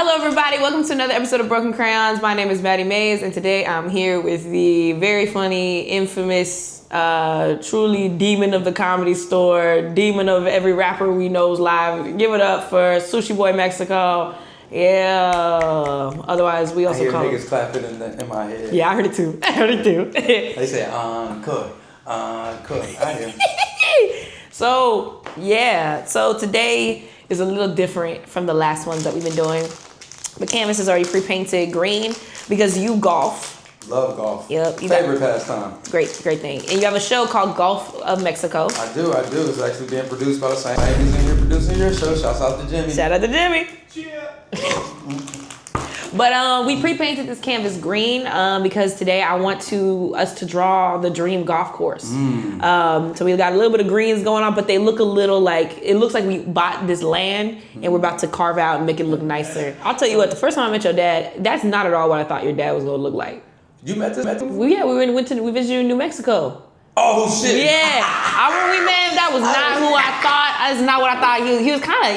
Hello everybody, welcome to another episode of Broken Crayons. My name is Maddi Mays and today I'm here with the very funny, infamous, truly demon of the comedy store, demon of every rapper we know's live. Give it up for SushiBoy Mexico. Yeah, otherwise we also call niggas clapping in my head. Yeah, I heard it too. They say, encore. I hear. So today is a little different from the last ones that we've been doing. The canvas is already pre-painted green because you golf. Love golf. Yep. Favorite pastime. Great thing. And you have a show called Golf of Mexico. I do. It's actually being produced by the same ladies in here producing your show. Shouts out to Jimmy. Shout out to Jimmy. Yeah. But we pre-painted this canvas green because today I want us to draw the dream golf course. So we got a little bit of greens going on, but they look a little like, it looks like we bought this land and we're about to carve out and make it look nicer. I'll tell you what, the first time I met your dad, that's not at all what I thought your dad was gonna look like. You met this? We visited New Mexico. Oh shit! Yeah, when we met him, that was not who I thought. That's not what I thought.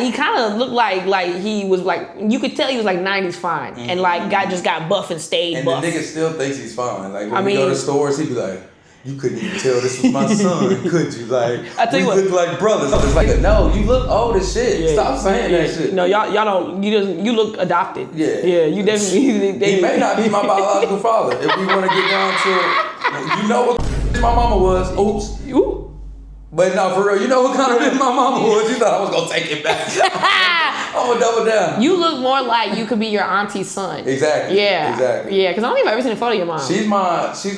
He kind of looked like he was like, you could tell he was like 90s fine, and like just got buff and stayed and buff. The nigga still thinks he's fine. Like when we go to stores, he'd be like, you couldn't even tell this was my son, could you? Like I tell you what, look like brothers. I was like, no, you look old as shit. Yeah, Stop saying that shit. No, y'all don't. You look adopted. Yeah, you definitely. He may not be my biological father. If we want to get down to it, you know what my mama was. Oops. But no, for real, you know what kind of bitch my mama was? You thought I was gonna take it back. I'm gonna double down. You look more like you could be your auntie's son. Exactly. Yeah. Exactly. Yeah, because I don't think I've ever seen a photo of your mom. She's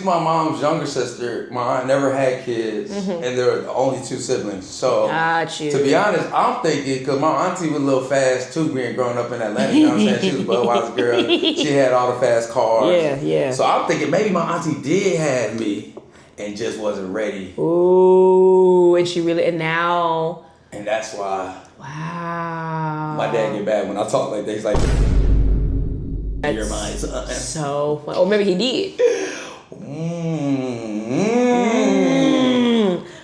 my mom's younger sister. My aunt never had kids, and they're the only two siblings. So got you. To be honest, I'm thinking because my auntie was a little fast too, being growing up in Atlanta. You know what I'm saying? She was a Budweiser girl. She had all the fast cars. Yeah. So I'm thinking maybe my auntie did have me. And just wasn't ready. Ooh, and she really, and now. And that's why. Wow. My dad get bad when I talk like that. He's like, you're my son. So, or maybe he did.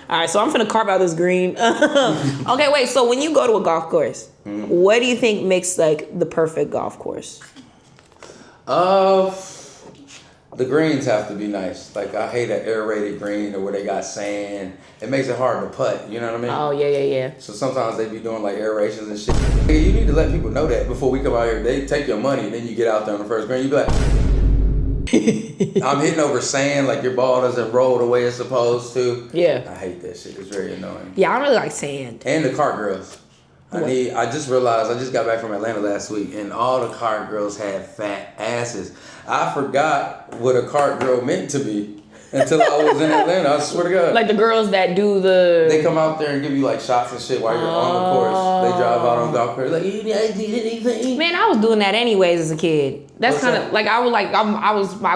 All right, so I'm finna carve out this green. Okay, wait, so when you go to a golf course, what do you think makes like the perfect golf course? The greens have to be nice. Like, I hate an aerated green or where they got sand. It makes it hard to putt, you know what I mean? Oh, yeah. So sometimes they be doing like aerations and shit. You need to let people know that before we come out here. They take your money and then you get out there on the first green. You be like, I'm hitting over sand like your ball doesn't roll the way it's supposed to. Yeah. I hate that shit. It's very annoying. Yeah, I don't really like sand. And the cart girls. I just realized, I just got back from Atlanta last week and all the cart girls had fat asses. I forgot what a cart girl meant to be until I was in Atlanta. I swear to God. Like the girls that do They come out there and give you like shots and shit while you're on the course. They drive out on golf course like, you guys need anything? Man, I was doing that anyways as a kid. That's kind of like I would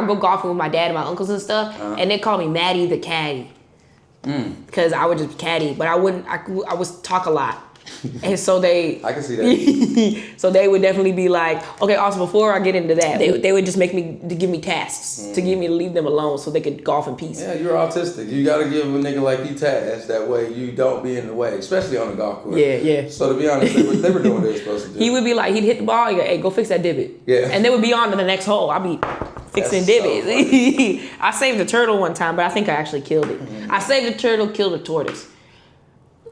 go golfing with my dad and my uncles and stuff, and they call me Maddie the caddy because I would just caddy, but I would talk a lot. And so I can see that. So they would definitely be like, okay, also before I get into that, they would just give me tasks to leave them alone so they could golf in peace. Yeah, you're autistic. You gotta give a nigga like you tasks, that way you don't be in the way, especially on the golf course. Yeah. So to be honest, they were doing what they were supposed to do. He would be like, he'd hit the ball, he'd go, hey, go fix that divot. Yeah. And they would be on to the next hole. I'd be fixing divots. So I saved a turtle one time, but I think I actually killed it. I saved a turtle, killed a tortoise.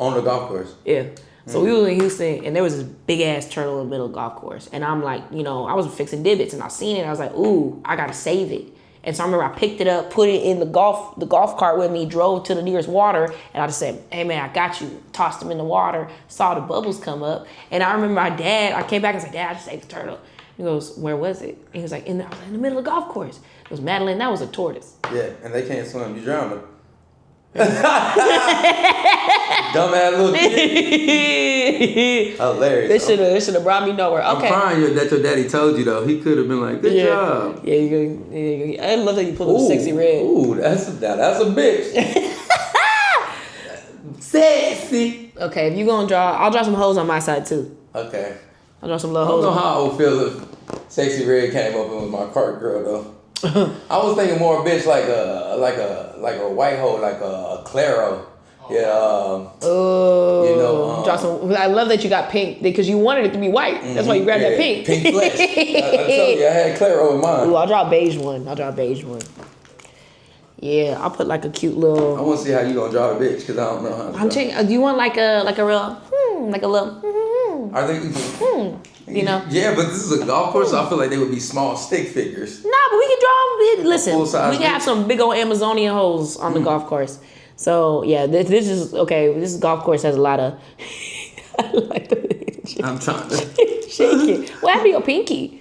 On the golf course? Yeah. So we were in Houston, and there was this big-ass turtle in the middle of the golf course. And I'm like, I was fixing divots, and I seen it. I was like, ooh, I got to save it. And so I remember I picked it up, put it in the golf cart with me, drove to the nearest water, and I just said, hey, man, I got you. Tossed them in the water, saw the bubbles come up. And I remember my dad, I came back and said, Dad, I just saved the turtle. He goes, where was it? And he was like, I was in the middle of the golf course. It was Madeline, that was a tortoise. Yeah, and they can't swim. You drown them. Dumbass little kid. Hilarious. This should have brought me nowhere. Okay. I'm crying that your daddy told you though. He could have been like, good job. Yeah, I love that you pulled up sexy red. Ooh, that's a bitch. Sexy. Okay, if you gonna draw, I'll draw some hoes on my side too. Okay. I'll draw some little hoes. I don't know how I would feel if sexy red came up and was my cart girl though. I was thinking more bitch like a white hoe, like a Claro. Yeah. Oh, you know, drop some. I love that you got pink because you wanted it to be white. That's why you grabbed that pink. Pink flesh. I tell you, I had Claro in mine. Ooh, I'll draw a beige one. Yeah, I'll put like a cute little. I want to see how you gonna draw the bitch because I don't know how. I'm checking. Do you want like a real like a little? Are they? You know? Yeah, but this is a golf course, so I feel like they would be small stick figures. Nah, but we can draw them. Listen, full-size we can have some big old Amazonian hoes on the golf course. So yeah, this is okay. This golf course has a lot of. I like the. I'm trying to shake it. What happened to your pinky?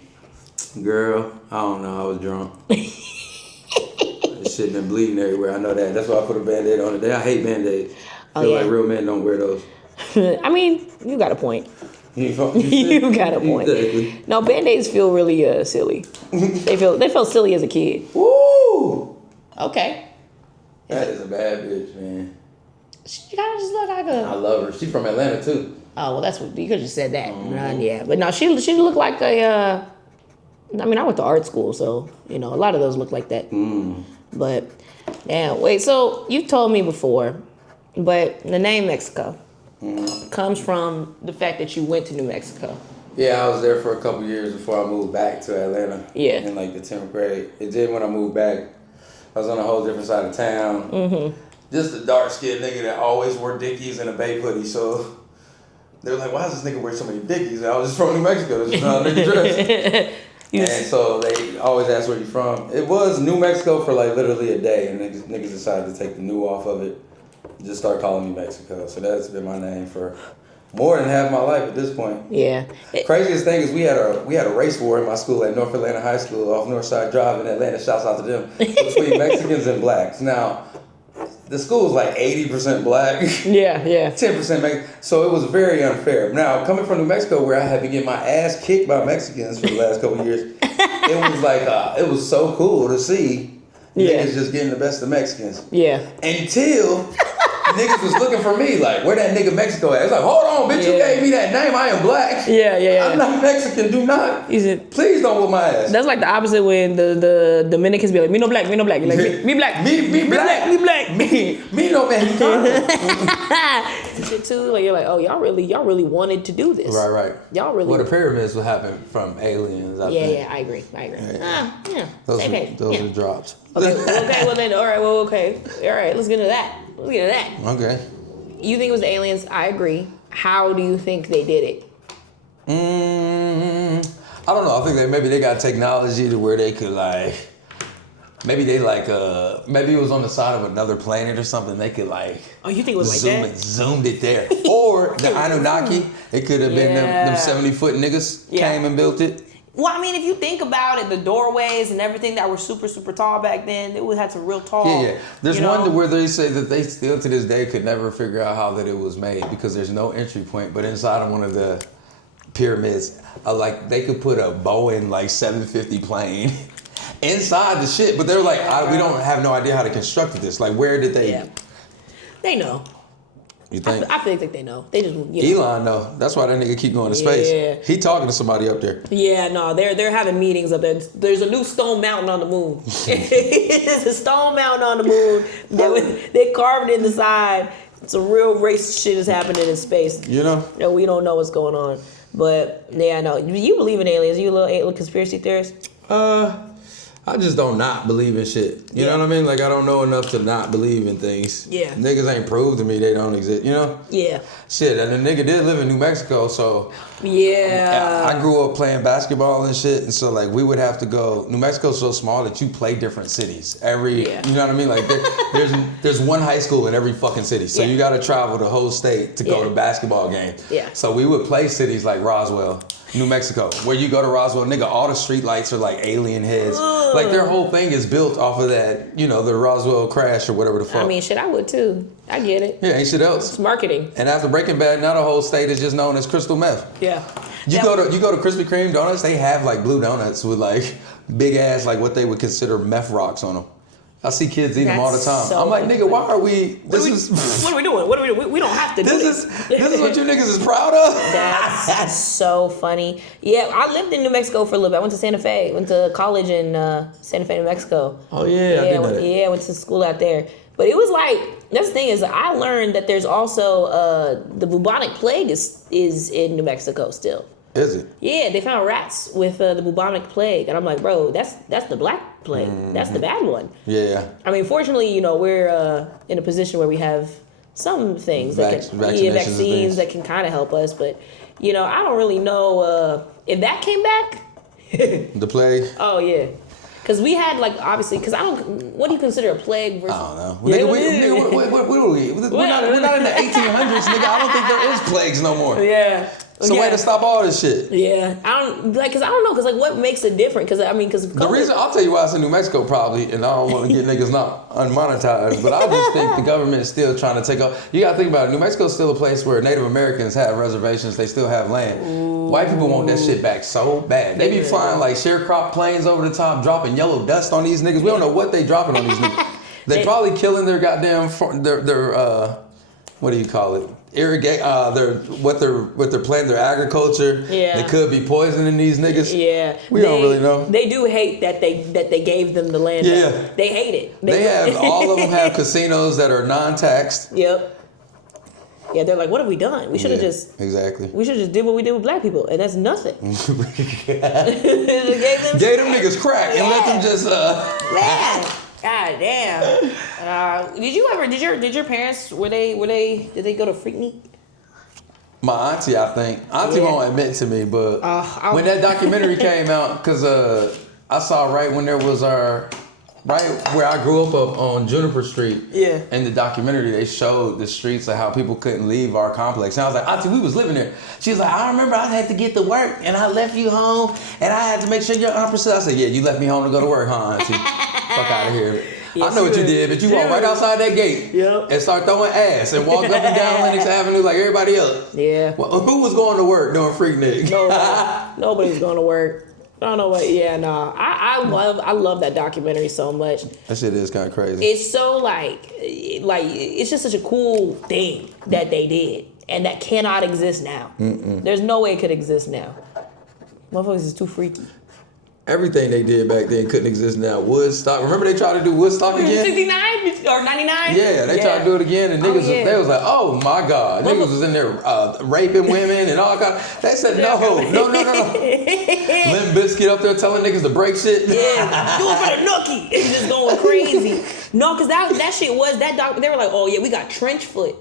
Girl, I don't know. I was drunk. This shit been bleeding everywhere. I know that. That's why I put a Band-Aid on it. I hate Band-Aids. I feel like real men don't wear those. I mean, you got a point. You got a point. Exactly. No, Band-Aids feel really silly. They felt silly as a kid. Woo! Okay. That is a bad bitch, man. She kind of just look like a. I love her. She's from Atlanta too. Oh well, that's what you could have just said that. Yeah, but no, she looked like a. I mean, I went to art school, so you know a lot of those look like that. But yeah, wait. So you told me before, but the name Mexico comes from the fact that you went to New Mexico. Yeah, I was there for a couple years before I moved back to Atlanta. Yeah. In like the 10th grade. And then when I moved back, I was on a whole different side of town. Just a dark-skinned nigga that always wore Dickies and a Bape hoodie. So they were like, why does this nigga wear so many Dickies? And I was just from New Mexico. That's just how a nigga dress. And so they always asked where you from. It was New Mexico for like literally a day. And niggas decided to take the new off of it. Just start calling me Mexico. So that's been my name for more than half my life at this point. Yeah. Craziest thing is we had a race war in my school at North Atlanta High School off Northside Drive in Atlanta. Shouts out to them. Between Mexicans and blacks. Now, the school was like 80% black. Yeah. 10% Mexican. So it was very unfair. Now, coming from New Mexico where I had been getting my ass kicked by Mexicans for the last couple of years, it was like, it was so cool to see niggas just getting the best of Mexicans. Yeah. Until niggas was looking for me, like, where that nigga Mexico at? It's like, hold on, bitch, you gave me that name. I am black. Yeah. I'm not Mexican. Do not. Please don't whoop my ass. That's like the opposite when the Dominicans be like, me no black. You're like, me black. Me black. Me no Mexicano. Shit too. Like, you're like, oh, y'all really wanted to do this. Right. Y'all really. Well, the pyramids will happen from aliens. I think. Yeah, I agree. Yeah. Those are drops. Okay, well then, all right, let's get into that. Okay. You think it was the aliens? I agree. How do you think they did it? I don't know. I think maybe they got technology to where they could maybe it was on the side of another planet or something. They could Oh, you think it was like that? Zoomed it there. Or the Anunnaki. It could have been them 70-foot niggas came and built it. Well, I mean, if you think about it, the doorways and everything that were super, super tall back then, they would have some real tall. Yeah. There's one where they say that they still to this day could never figure out how that it was made because there's no entry point. But inside of one of the pyramids, they could put a Boeing 750 plane inside the shit. But they're like, we don't have no idea how to construct this. Like, where did they? Yeah. They know. You think? I feel like they know. They just Elon know. That's why that nigga keep going to space. He talking to somebody up there. Yeah, no, they're having meetings up there. There's a new stone mountain on the moon. There's a stone mountain on the moon they carved it in the side. Some real race shit is happening in space. You know? No, we don't know what's going on. But yeah, I know. You believe in aliens? You a little conspiracy theorist? I just don't not believe in shit. You know what I mean? Like, I don't know enough to not believe in things. Yeah. Niggas ain't proved to me they don't exist, you know? Yeah. Shit, and the nigga did live in New Mexico, so... Yeah. I grew up playing basketball and shit, and so, we would have to go... New Mexico's so small that you play different cities. You know what I mean? Like, there's one high school in every fucking city, so you gotta travel the whole state to go to basketball games. Yeah. So we would play cities like Roswell, New Mexico, where you go to Roswell, nigga, all the street lights are like alien heads. Like, their whole thing is built off of that, the Roswell crash or whatever the fuck. I mean, shit, I would too. I get it. Yeah, ain't shit else. It's marketing. And after Breaking Bad, now the whole state is just known as crystal meth. Yeah. You go to Krispy Kreme donuts, they have blue donuts with big ass what they would consider meth rocks on them. I see kids eat them all the time. So I'm like, nigga, why are we? What are we doing? We don't have to do this. This is what you niggas is proud of. That's so funny. Yeah, I lived in New Mexico for a little bit. I went to Santa Fe. Went to college in Santa Fe, New Mexico. Oh yeah, I did know that. Yeah, I went to school out there. But it was That's the thing is, I learned that there's also the bubonic plague is in New Mexico still. Is it? Yeah, they found rats with the bubonic plague, and I'm like, bro, that's the black plague. That's the bad one. Yeah. I mean, fortunately, we're in a position where we have some things vaccines that can kind of help us, but I don't really know if that came back. The plague. Oh yeah. Because we had, obviously, because what do you consider a plague versus... I don't know. We're not in the 1800s, nigga. I don't think there is plagues no more. Yeah. It's a way to stop all this shit. Yeah. Because I don't know, because, what makes it different? Because, the reason, I'll tell you why it's in New Mexico probably, and I don't want to get niggas not unmonetized, but I just think the government is still trying to take off. You got to think about it. New Mexico's still a place where Native Americans have reservations. They still have land. Ooh. White people want that shit back so bad. They be flying sharecrop planes over the top, dropping yellow dust on these niggas. We don't know what they dropping on these niggas. They probably killing their goddamn, their what do you call it? Irrigate what they're planting, their agriculture. Yeah. They could be poisoning these niggas. Yeah. We don't really know. They do hate that they gave them the land. Yeah. Back. They hate it. They have all of them have casinos that are non-taxed. Yep. Yeah, they're like, what have we done? We should have just We should just did what we did with black people, and that's nothing. Gave them niggas crack and let them just Man. God damn. Did your parents did they go to Freaknik? My auntie, I think. Auntie won't admit to me, but when that documentary came out, because I saw right when there was right where I grew up on Juniper Street. Yeah. In the documentary, they showed the streets of how people couldn't leave our complex. And I was like, Auntie, we was living there. She was like, I remember I had to get to work and I left you home and I had to make sure your aunt Priscilla. I said, yeah, you left me home to go to work, huh, Auntie? Fuck out of here. Yes, I know what you did, but you walked right outside that gate and start throwing ass and walked up and down Lenox Avenue like everybody else. Yeah. Well, who was going to work doing Freaknik? Nobody's going to work. I don't know what. Yeah, no. I love that documentary so much. That shit is kind of crazy. It's so it's just such a cool thing that they did, and that cannot exist now. There's no way it could exist now. Motherfuckers is too freaky. Everything they did back then couldn't exist now. Woodstock. Remember they tried to do Woodstock again? 69 or 99? Yeah, they tried to do it again, and niggas, they was like, oh my God. Niggas was in there raping women and all kind of. They said, no. Limp Bizkit up there telling niggas to break shit. Yeah, do it for the nookie. It's just going crazy. No, because that shit was, they were like, oh yeah, we got trench foot.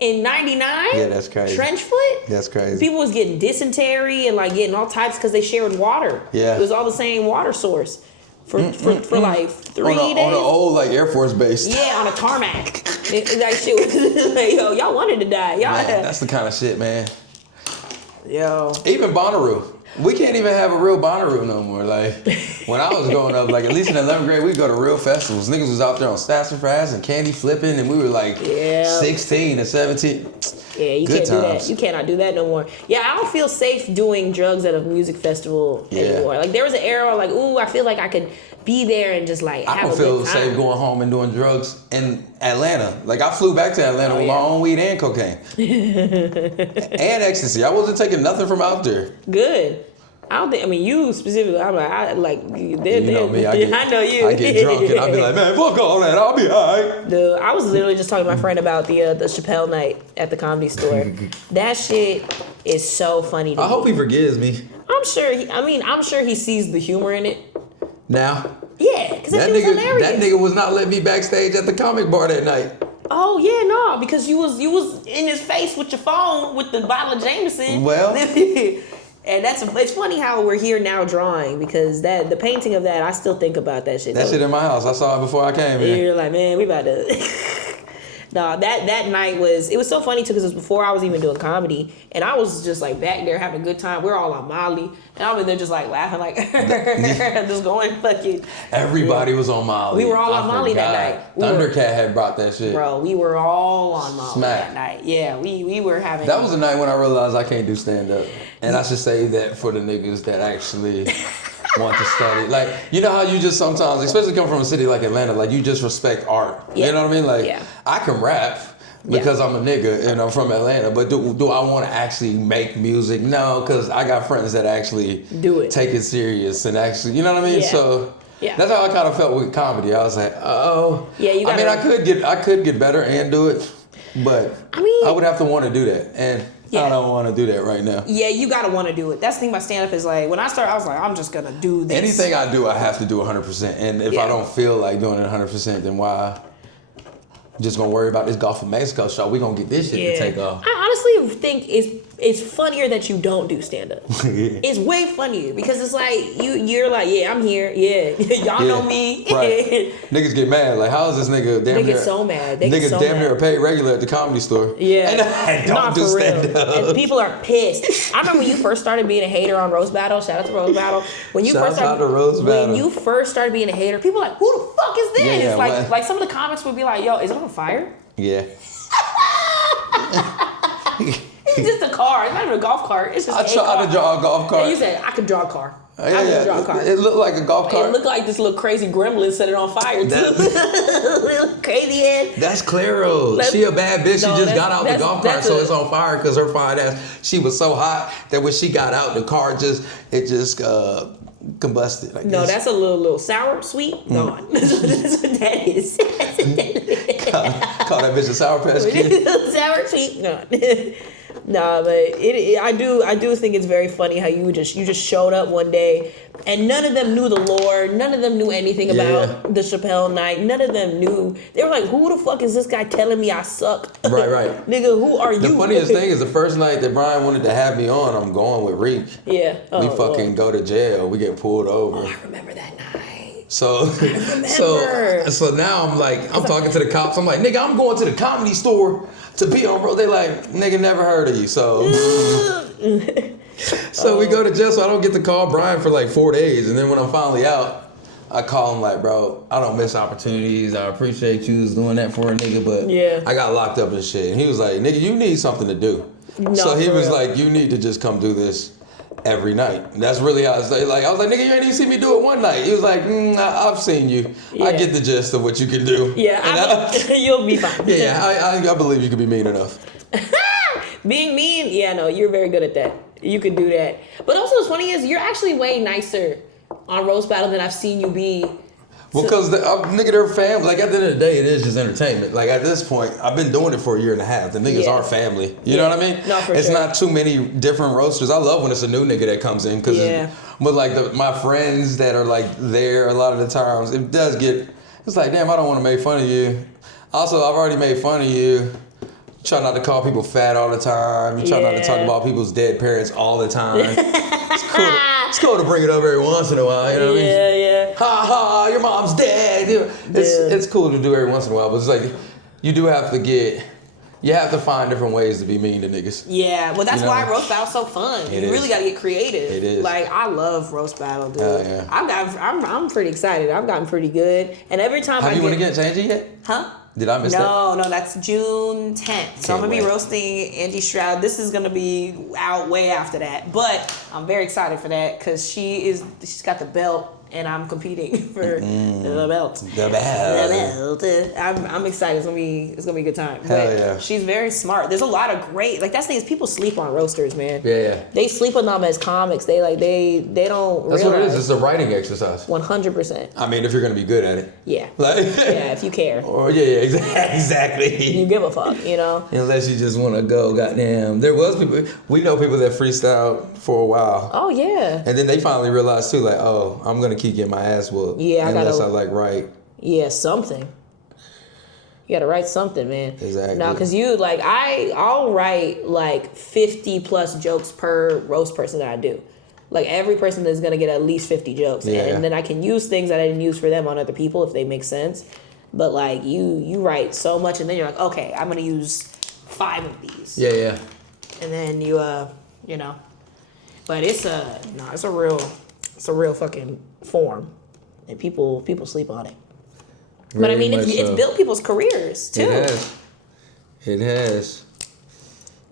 In 99? Yeah, that's crazy. Trench foot? That's crazy. People was getting dysentery and getting all types because they shared water. Yeah. It was all the same water source for 3 days. On an old Air Force base. Yeah, on a tarmac. That shit was yo, y'all wanted to die. Man, that's the kind of shit, man. Yo. Even Bonnaroo. We can't even have a real Bonnaroo no more. When I was growing up, at least in 11th grade, we'd go to real festivals. Niggas was out there on Sassafras and candy flipping, and we were 16 and 17. Yeah, you can't do that. You cannot do that no more. Yeah, I don't feel safe doing drugs at a music festival anymore. There was an era ooh, I feel like I could be there and just have a good time. I don't feel safe going home and doing drugs in Atlanta. I flew back to Atlanta with my own weed and cocaine. And ecstasy. I wasn't taking nothing from out there. Good. I don't think, you specifically, I'm you know me, I know you. I get drunk and I'll be like, man, fuck all that, I'll be alright. Dude, I was literally just talking to my friend about the Chappelle night at the Comedy Store. That shit is so funny to me. I hope he forgives me. I'm sure he sees the humor in it. Now? Yeah, because that shit was hilarious. That nigga was not letting me backstage at the comic bar that night. Oh yeah, no, because you was in his face with your phone with the bottle of Jameson. Well, and it's funny how we're here now drawing, because the painting of that, I still think about that shit. That shit in my house. I saw it before I came here. You're like, man, we about to. No, that night it was so funny too, because it was before I was even doing comedy, and I was just back there having a good time. We're all on Molly, and I was there just laughing, just going fucking. Everybody was on Molly. We were all on Molly that night. Thundercat had brought that shit. Bro, we were all on Molly that night. Yeah, we were having. That was the night when I realized I can't do stand up, and I should say that for the niggas that actually. Want to study. You know how you just sometimes, especially coming from a city like Atlanta, you just respect art. Yeah. You know what I mean? I can rap because I'm a nigga and I'm from Atlanta, but do I want to actually make music? No, because I got friends that actually do it, take it serious and actually, you know what I mean? Yeah. So Yeah. That's how I kind of felt with comedy. I was like, oh. Yeah, you gotta, I could get better and do it, but I would have to want to do that. And I don't want to do that right now. Yeah, you gotta want to do it. That's the thing about stand-up is like, when I started, I was like, I'm just gonna do this. Anything I do, I have to do 100%. And if I don't feel like doing it 100%, then why? I'm just gonna worry about this Golf in Mexico show. We gonna get this shit to take off. I honestly think it's funnier that you don't do stand-up. It's way funnier because it's like you're like, yeah, I'm here. Yeah, y'all know me. Right. Niggas get mad. Like, how is this nigga damn near? They get so mad. Niggas damn near a paid regular at the Comedy Store. Yeah. And I don't do stand-up. And people are pissed. I remember when you first started being a hater on Roast Battle. Shout out to Roast Battle. When you first started being a hater, people were like, who the fuck is this? Yeah, like some of the comics would be like, yo, is it on fire? Yeah. It's just a car. It's not even a golf cart. It's just I tried to draw a golf cart. And you said, I could draw a car. I could draw a car. It looked like a golf cart. It looked like this little crazy gremlin set it on fire, too. Little crazy head. That's Claro. She a bad bitch. She just got out the golf cart, so it's on fire because her fine ass, she was so hot that when she got out, the car just combusted. No, that's a little sour, sweet, gone. That's what that is. Call that bitch a Sour Patch Kid. Sour, sweet, gone. Nah, but I do think it's very funny how you just showed up one day and none of them knew the lore, none of them knew anything about the Chappelle night, none of them knew. They were like, who the fuck is this guy telling me I suck? Right. Nigga, who are you? The funniest thing is the first night that Brian wanted to have me on, I'm going with Reach. Yeah. We fucking go to jail. We get pulled over. Oh, I remember that night. So now I'm like, I'm talking to the cops. I'm like, nigga, I'm going to the Comedy Store to be on road. They like, nigga, never heard of you. So we go to jail. So I don't get to call Brian for like 4 days. And then when I'm finally out, I call him like, bro, I don't miss opportunities. I appreciate you doing that for a nigga, but I got locked up and shit. And he was like, nigga, you need something to do. No, so he was like, you need to just come do this every night. And that's really how I was like, nigga, you ain't even seen me do it one night. He was like, I've seen you. Yeah. I get the gist of what you can do. Yeah, you'll be fine. Yeah, I believe you can be mean enough. Being mean? Yeah, no, you're very good at that. You can do that. But also what's funny is you're actually way nicer on Roast Battle than I've seen you be. Well, because nigga, they're family. Like, at the end of the day, it is just entertainment. Like, at this point, I've been doing it for a year and a half. The niggas are family. You know what I mean? No, for it's sure. not too many different roasters. I love when it's a new nigga that comes in. But, like, my friends that are, like, there a lot of the times, it does get, it's like, damn, I don't want to make fun of you. Also, I've already made fun of you. Try not to call people fat all the time. You try not to talk about people's dead parents all the time. It's cool to bring it up every once in a while, you know what I mean? Yeah. Ha ha, your mom's dead. It's cool to do every once in a while, but it's like you have to find different ways to be mean to niggas. Yeah, well that's why Roast Battle's so fun. You really gotta get creative. It is. Like, I love Roast Battle, dude. Yeah. I'm pretty excited. I've gotten pretty good. And every time Have you went against Angie yet? Huh? Did I miss that? No, that's June 10th. So I'm going to be roasting Angie Stroud. This is going to be out way after that. But I'm very excited for that because she's got the belt and I'm competing for the belt. The belt. I'm excited. It's gonna be a good time. Hell yeah. She's very smart. There's a lot of great, like, that's the thing is people sleep on roasters, man. Yeah. They sleep on them as comics. They don't That's realize. What it is. It's a writing exercise. 100%. I mean, if you're gonna be good at it. Yeah. Like, yeah, if you care. Or exactly. You give a fuck, you know? Unless you just want to go, goddamn. There was people, we know people that freestyled for a while. Oh yeah. And then they finally realized too, like, oh, I'm gonna keep getting my ass whooped. Yeah, unless I like write. Yeah, something. You gotta write something, man. Exactly. No, cause I'll write like 50 plus jokes per roast person that I do. Like every person is gonna get at least 50 jokes, and then I can use things that I didn't use for them on other people if they make sense. But like you write so much, and then you're like, okay, I'm gonna use 5 of these. Yeah. And then you know, but it's a real fucking form, and people sleep on it. Very but I mean, it's built people's careers too. It has.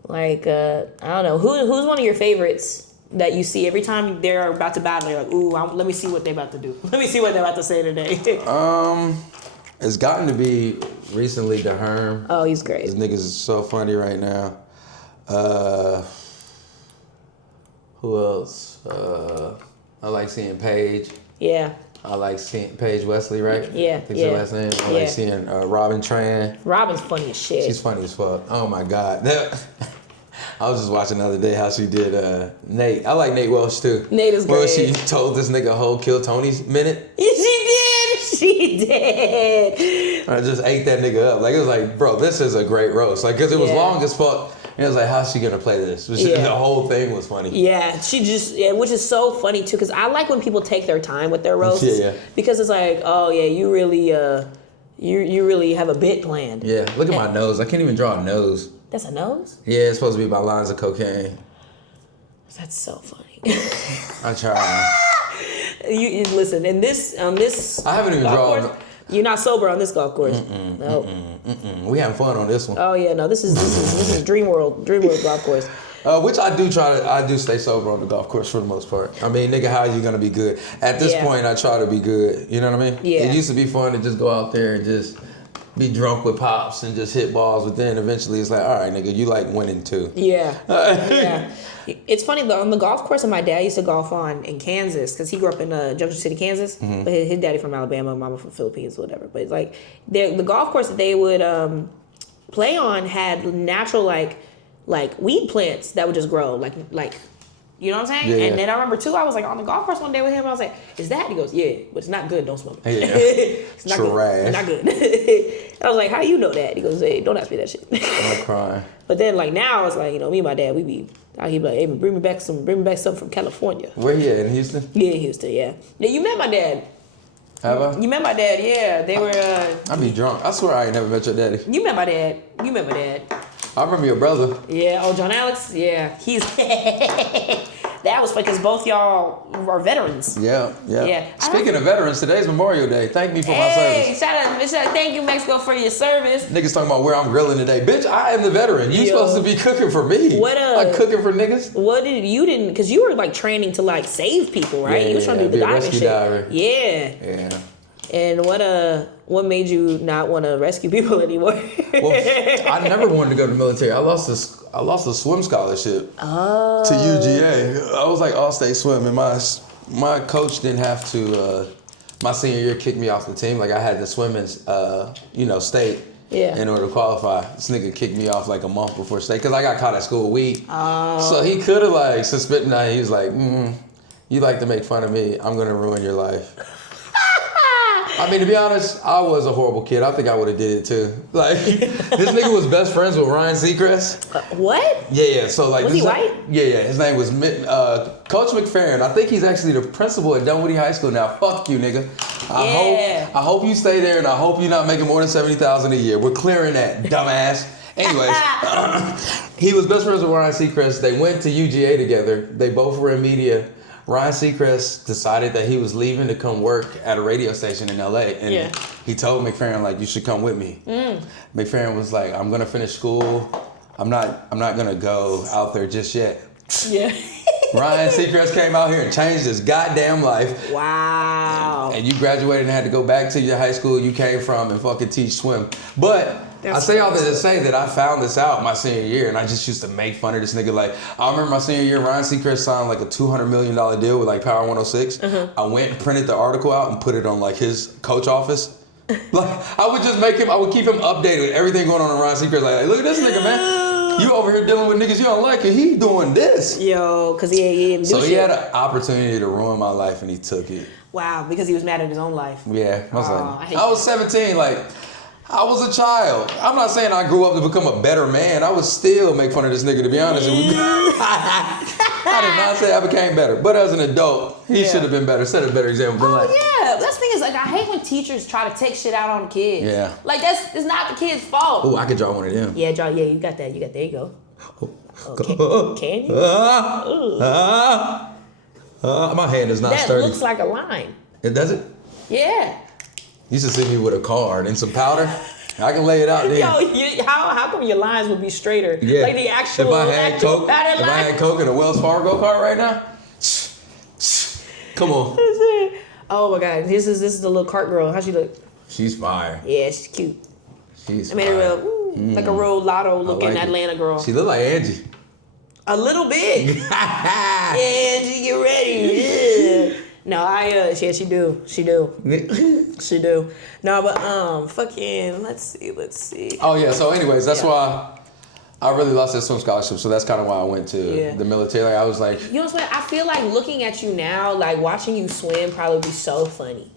Like I don't know who's one of your favorites that you see every time they're about to battle. You're like, ooh, let me see what they're about to do. Let me see what they're about to say today. It's gotten to be recently the Herm. Oh, he's great. This niggas is so funny right now. Who else? I like seeing Paige. Yeah. I like seeing Paige Wesley, right? Yeah, I think her last name. I like seeing Robin Tran. Robin's funny as shit. She's funny as fuck. Oh my god. I was just watching the other day how she did Nate. I like Nate Welsh too. Nate is great. Well, she told this nigga a whole Kill Tony's minute. Yeah, she did. I just ate that nigga up. Like, it was like, bro, this is a great roast. Like, because it was long as fuck. And it was like, how's she gonna play this? The whole thing was funny. Yeah, which is so funny too, because I like when people take their time with their roasts. Yeah. Because it's like, oh yeah, you really, you really have a bit planned. Yeah, look at my nose. I can't even draw a nose. That's a nose? Yeah, it's supposed to be by lines of cocaine. That's so funny. I try. You listen, and this I haven't even drawn. You're not sober on this golf course. No. We having fun on this one. Oh yeah, no, this is Dream World golf course. Which I do stay sober on the golf course for the most part. I mean, nigga, how are you gonna be good? At this point, I try to be good. You know what I mean? Yeah. It used to be fun to just go out there and just be drunk with pops and just hit balls, but then eventually it's like, all right, nigga, you like winning too. Yeah. Yeah. It's funny though, on the golf course that my dad used to golf on in Kansas, because he grew up in Junction City, Kansas. But his daddy from Alabama, mama from Philippines, whatever. But it's like the golf course that they would play on had natural like weed plants that would just grow like you know what I'm saying? Yeah. And then I remember too, I was like on the golf course one day with him. I was like, "Is that?" He goes, "Yeah, but it's not good. Don't smoke it. Yeah. It's not Trash. good. Not good." I was like, "How you know that?" He goes, "Hey, don't ask me that shit." I'm crying. But then like now it's like, you know, me and my dad, we be out here like, "Hey, bring me back something from California." Where he at, in Houston? Yeah, Houston. Yeah. Yeah, you met my dad. Have I? You met my dad. Yeah, they were. I be drunk. I swear I ain't never met your daddy. You met my dad. I remember your brother. Yeah. Oh, John Alex. Yeah, he's. That was because both y'all are veterans. Yeah. Yeah. Speaking of veterans, today's Memorial Day. Thank me for my service. Shout out, thank you, Mexico, for your service. Niggas talking about where I'm grilling today. Bitch, I am the veteran. You supposed to be cooking for me. What like cooking for niggas? What didn't, because you were like training to like save people, right? Yeah, you was trying to do the be a diving rescue shit. diver. Yeah. And what made you not want to rescue people anymore? Well, I never wanted to go to the military. I lost a swim scholarship to UGA. I was like all-state swim, and my coach didn't have to. My senior year kicked me off the team. Like I had to swim in, state. Yeah. In order to qualify, this nigga kicked me off like a month before state because I got caught at school with weed. So he could have like suspended me. He was like, "You like to make fun of me? I'm gonna ruin your life." I mean, to be honest, I was a horrible kid. I think I would have did it too. Like, this nigga was best friends with Ryan Seacrest. What? Yeah. So like, was he white? Yeah. His name was Coach McFerrin. I think he's actually the principal at Dunwoody High School now. Fuck you, nigga. I hope you stay there, and I hope you're not making more than $70,000 a year. We're clearing that, dumbass. Anyways, he was best friends with Ryan Seacrest. They went to UGA together. They both were in media. Ryan Seacrest decided that he was leaving to come work at a radio station in LA, and he told McFerrin, like, you should come with me. McFerrin was like, I'm gonna finish school. I'm not gonna go out there just yet. Yeah. Ryan Seacrest came out here and changed his goddamn life. Wow. And you graduated and had to go back to your high school you came from and fucking teach swim. But I say all that to say that I found this out my senior year, and I just used to make fun of this nigga. Like, I remember my senior year, Ryan Seacrest signed like a $200 million deal with like Power 106. I went and printed the article out and put it on like his coach office. Like, I would keep him updated with everything going on in Ryan Seacrest. Like, look at this nigga, man. You over here dealing with niggas you don't like, and he doing this. Yo, because he didn't do shit. So he had an opportunity to ruin my life, and he took it. Wow, because he was mad at his own life. Yeah. I was 17, like, I was a child. I'm not saying I grew up to become a better man. I would still make fun of this nigga, to be honest. I did not say I became better. But as an adult, he should have been better, set a better example. Yeah. That's the thing is, like, I hate when teachers try to take shit out on kids. Yeah. Like, it's not the kid's fault. Oh, I could draw one of them. Yeah, you got that. There you go. Can you? My hand is not sturdy. That looks like a line. It does it? Yeah. You should see me with a card and some powder. I can lay it out there. Yo, how come your lines would be straighter? Yeah. Like the actual I had Coke in a Wells Fargo card right now, come on. Oh my God, this is the little cart girl. How she look? She's fire. Yeah, she's cute. She's I made her like a real lotto looking like Atlanta girl. She look like Angie. A little bit. Angie, get ready. No, yeah, she do. She do. No, but fucking, let's see. Oh yeah. So, anyways, that's why I really lost that swim scholarship. So that's kind of why I went to the military. Like, I was like, you know what? I feel like looking at you now, like watching you swim, probably be so funny.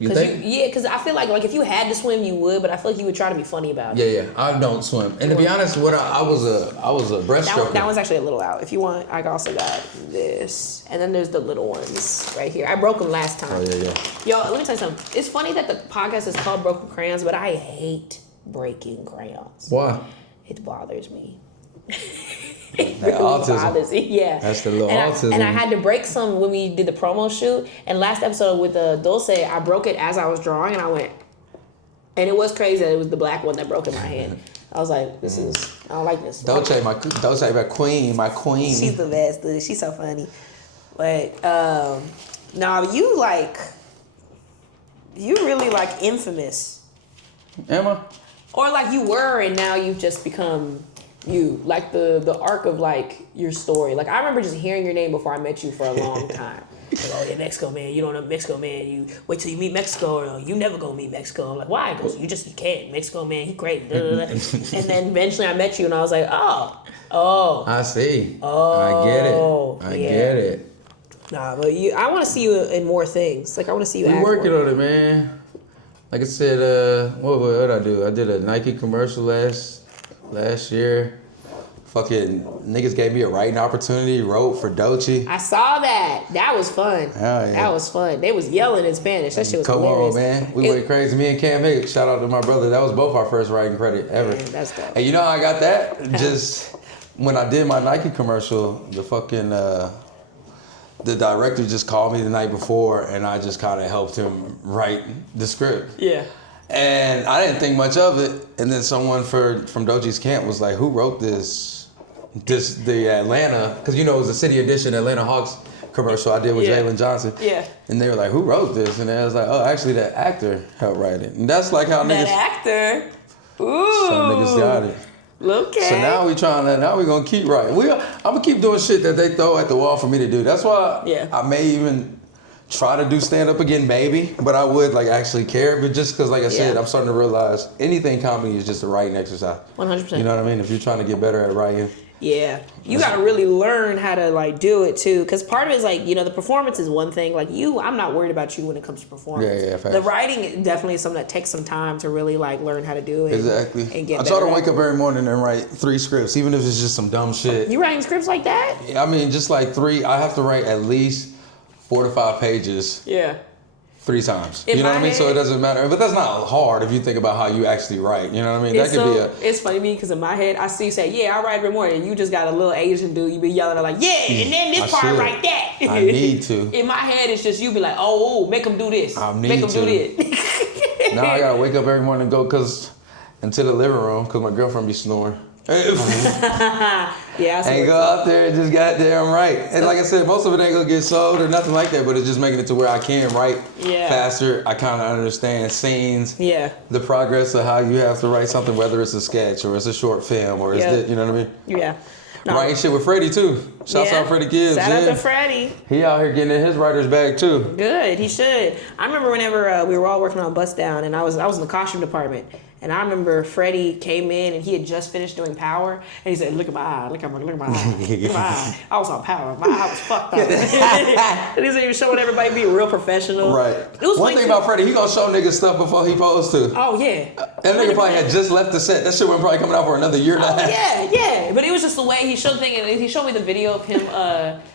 You think? Because I feel like if you had to swim, you would, but I feel like you would try to be funny about it. Yeah. I don't swim, and to be honest, I was a breaststroker. That one's actually a little out. If you want, I also got this, and then there's the little ones right here. I broke them last time. Oh yeah. Yo, let me tell you something. It's funny that the podcast is called Broken Crayons, but I hate breaking crayons. Why? It bothers me. It really bothers me. Yeah. That's the little autism. And I had to break some when we did the promo shoot. And last episode with the Dulce, I broke it as I was drawing, and I went. And it was crazy that it was the black one that broke in my hand. I was like, I don't like this. Dolce, my queen. She's the best, dude. She's so funny. But, you really like infamous. Am I? Or like you were, and now you've just become you. Like the arc of like your story. Like I remember just hearing your name before I met you for a long time. Like, oh yeah, Mexico man, you don't know Mexico man. You wait till you meet Mexico, or you never gonna meet Mexico. I'm like, why? Because you can't. Mexico man, he great. And then eventually I met you, and I was like, oh. I see. Oh, I get it. Nah, but I want to see you in more things. Like I want to see you. We're working on it, man. Like I said, what did I do? I did a Nike commercial last year. Fucking niggas gave me a writing opportunity, wrote for Dolce. I saw that. That was fun. Hell yeah. That was fun. They was yelling in Spanish. That shit was hilarious. Come on, man. We went crazy. Me and Cam Higgins, shout out to my brother. That was both our first writing credit ever. Man, that's dope. And you know how I got that? Just when I did my Nike commercial, the fucking... the director just called me the night before, and I just kind of helped him write the script. Yeah. And I didn't think much of it. And then someone from Dolce's camp was like, "Who wrote this? The Atlanta?" Because it was the City Edition Atlanta Hawks commercial I did with Jalen Johnson. Yeah. And they were like, "Who wrote this?" And I was like, "Oh, actually, that actor helped write it." And that's like how niggas. That actor. Ooh. Some niggas got it. Okay. So now we're gonna keep writing. I'm gonna keep doing shit that they throw at the wall for me to do. That's why I may even try to do stand up again, maybe. But I would actually care. But just because, like I said, I'm starting to realize anything comedy is just a writing exercise. 100%. You know what I mean? If you're trying to get better at writing. Yeah, you gotta really learn how to do it too, because part of it is the performance is one thing. I'm not worried about you when it comes to performance. Yeah. The writing definitely is something that takes some time to really learn how to do it. Exactly. And get I try to wake up every morning and write 3 scripts, even if it's just some dumb shit. You writing scripts like that? I mean, just 3. I have to write at least 4 to 5 pages. Yeah. 3 times. You know what I mean? So it doesn't matter. But that's not hard if you think about how you actually write. You know what I mean? That could be It's funny to me because in my head, I see you say, I write every morning. And you just got a little Asian dude. You be yelling and then this part right there. I need to. In my head, it's just you be like, make them do this. Make them do this. Now I got to wake up every morning and go into the living room because my girlfriend be snoring. And go out there and just goddamn write. And like I said, most of it ain't gonna get sold or nothing like that, but it's just making it to where I can write faster. I kind of understand scenes, the progress of how you have to write something, whether it's a sketch or it's a short film or it's you know what I mean? Yeah. No. Writing shit with Freddie too. Shouts out Freddie Gibbs. Shout out to Freddie. He out here getting in his writer's bag too. Good, he should. I remember whenever we were all working on Bust Down, and I was in the costume department. And I remember Freddie came in and he had just finished doing Power, and he said, "Look at my eye, look at my eye, look at my eye." I was on Power, my eye was fucked up. And he's even showing everybody being real professional. Right. One thing about Freddie, he gonna show niggas stuff before he supposed to. Oh yeah. That nigga probably had just left the set. That shit wasn't probably coming out for another year and a half. Yeah. But it was just the way he showed things, and he showed me the video of him,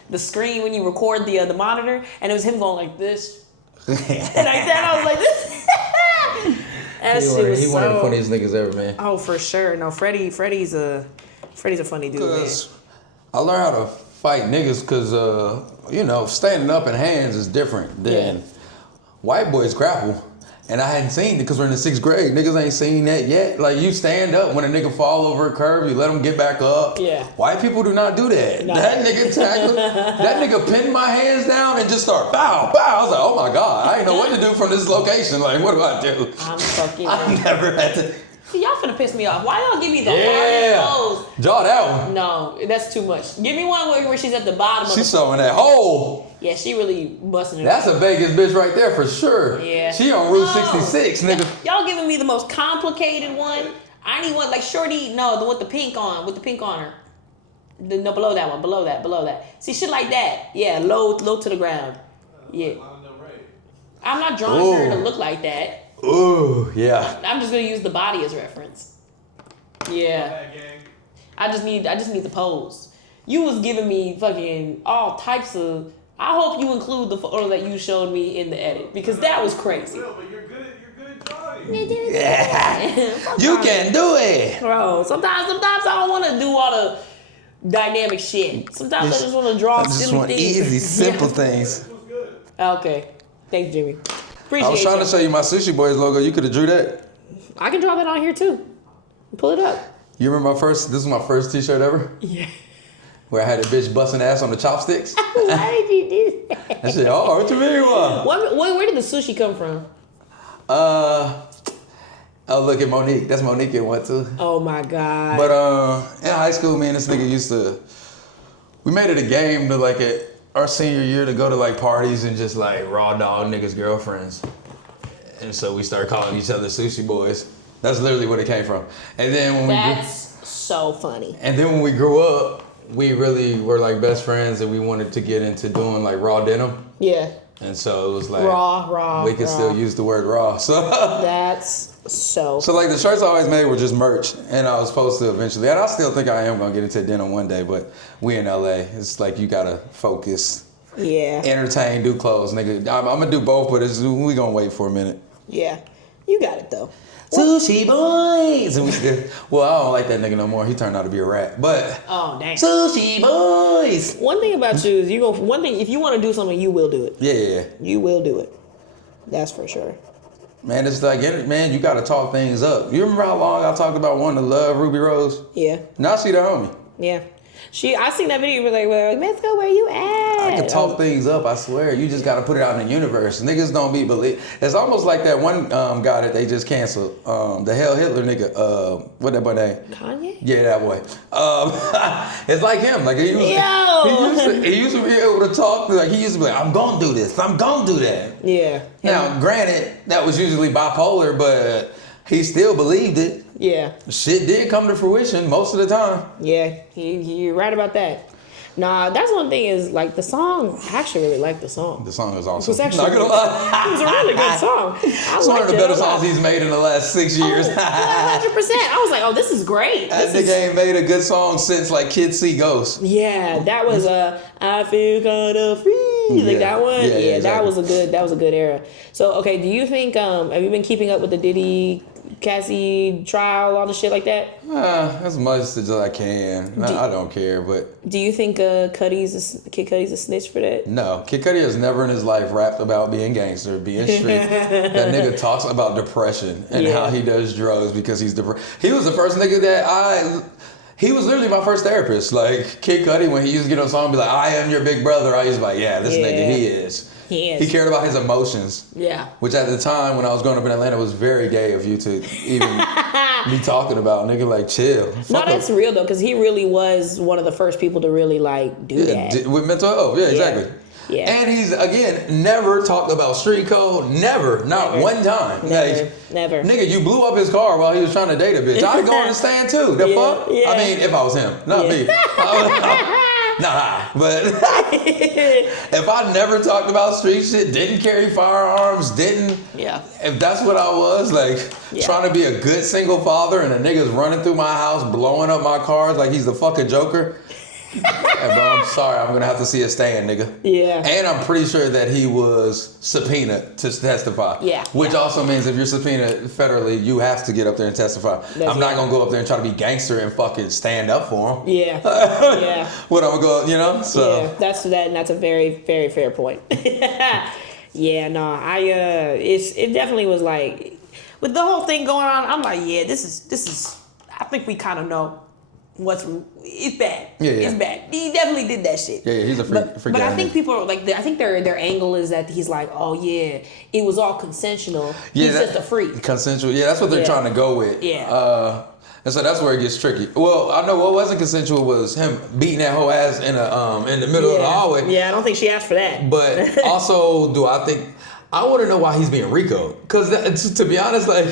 the screen when you record the monitor, and it was him going like this, and like that. I was like this. He one of the funniest niggas ever, man. Oh, for sure. No, Freddie's a funny dude, man. I learned how to fight niggas because, standing up in hands is different than white boys grapple. And I hadn't seen it because we're in the 6th grade. Niggas ain't seen that yet. Like, you stand up when a nigga fall over a curve, you let him get back up. Yeah. White people do not do that. No. That nigga tackled. That nigga pinned my hands down and just started bow, bow. I was like, oh my God, I didn't know what to do from this location. Like, what do I do? I never had to. See, y'all finna piss me off. Why y'all give me the hardest pose? Draw that one. No, that's too much. Give me one where she's at the bottom. She's sewing that hole. Yeah, she really busting it. That's a Vegas bitch right there for sure. Yeah. She on Route 66, nigga. Y'all giving me the most complicated one. I need one like Shorty. No, the with the pink on her. No, below that one. Below that. See, shit like that. Yeah, low to the ground. Yeah. I'm not drawing her to look like that. Ooh, yeah. I'm just gonna use the body as reference. Yeah. I just need the pose. You was giving me fucking all types of. I hope you include the photo that you showed me in the edit because that was crazy. But you're good at drawing. Yeah. You can do it. Bro, sometimes I don't want to do all the dynamic shit. Sometimes I just want to draw silly things. Easy, simple things. Okay. Thanks, Jimmy. Appreciate I was trying to show you my Sushi Boys logo. You could have drew that. I can draw that on here too. Pull it up. You remember this was my first t-shirt ever? Yeah. Where I had a bitch busting ass on the chopsticks. Why did you do that? I said, what you mean? Where did the sushi come from? Oh, look at Monique. That's Monique in one too. Oh my God. But in high school, me and this nigga we made it a game to like our senior year to go to like parties and just like raw dog niggas' girlfriends. And so we started calling each other Sushi Boys. That's literally where it came from. And then That's so funny. And then when we grew up, we really were like best friends and we wanted to get into doing like raw denim. Yeah. And so it was like raw. We could still use the word raw. So that's so like the shirts I always made were just merch, and I was supposed to eventually, and I still think I am gonna get into denim one day, but we in LA. It's like you gotta focus. Yeah. Entertain, do clothes, nigga. I'm gonna do both, but we gonna wait for a minute. Yeah. You got it though. Sushi Boys! And well, I don't like that nigga no more. He turned out to be a rat. But oh damn. Sushi Boys! One thing about you is if you want to do something, you will do it. Yeah. You will do it. That's for sure. Man, it's like, man, you gotta talk things up. You remember how long I talked about wanting to love Ruby Rose? Yeah. Now she the homie. Yeah. I seen that video where like, Mexico, where you at? I can talk things up, I swear. You just gotta put it out in the universe. Niggas don't be believe. It's almost like that one guy that they just canceled. The Hell Hitler nigga. What that boy name? Kanye? Yeah, that boy. It's like him. Like he used to be able to talk. Like he used to be like, I'm gonna do this. I'm gonna do that. Yeah. Now, granted, that was usually bipolar, but he still believed it. Yeah. Shit did come to fruition most of the time. Yeah, you're right about that. Nah, that's one thing is like the song. I actually really like the song. The song is awesome. It was actually not gonna lie. It was a really good song. It's one of the better songs he's made in the last 6 years. 100%. I was like, oh, this is great. That nigga ain't made a good song since like Kids See Ghosts. Yeah, that was I feel kind of free. Like that one. Yeah, exactly. that was a good era. So okay, do you think have you been keeping up with the Diddy Cassie trial, all the shit like that? As much as I can. I don't care, but do you think Kid Cudi's a snitch for that? No, Kid Cudi has never in his life rapped about being gangster, being street. That nigga talks about depression and how he does drugs because he's depressed. He was the first nigga he was literally my first therapist. Like Kid Cudi, when he used to get on a song and be like, I am your big brother, I used to be like, this nigga, he is. He cared about his emotions. Yeah. Which at the time when I was growing up in Atlanta was very gay of you to even be talking about. Nigga, like, chill. No, that's real though, because he really was one of the first people to really like do that. With mental health, exactly. Yeah. And he's, again, never talked about street code. Never. Not one time. Never. Nigga, you blew up his car while he was trying to date a bitch. I'd go on the stand too. The fuck? Yeah. I mean, if I was him. Not me. Nah, but if I never talked about street shit, didn't carry firearms, if that's what I was, like, trying to be a good single father and a nigga's running through my house, blowing up my cars like he's the fucking Joker. Hey, bro, I'm sorry, I'm gonna have to see a stand, nigga. Yeah. And I'm pretty sure that he was subpoenaed to testify. Yeah. Which also means if you're subpoenaed federally, you have to get up there and testify. I'm not gonna go up there and try to be gangster and fucking stand up for him. Yeah. Yeah. What I'm gonna go, So. Yeah, that's a very, very fair point. Yeah, no, it definitely was like, with the whole thing going on, I'm like, this is, I think we kind of know. It's bad. Yeah. It's bad. He definitely did that shit. Yeah, he's a freak. But I think people are like, I think their angle is that he's like, oh yeah, it was all consensual. He's just a freak. Consensual. Yeah, that's what they're trying to go with. Yeah. And so that's where it gets tricky. Well, I know what wasn't consensual was him beating that whole ass in the middle of the hallway. Yeah, I don't think she asked for that. But also, I want to know why he's being Rico. Because to be honest, like,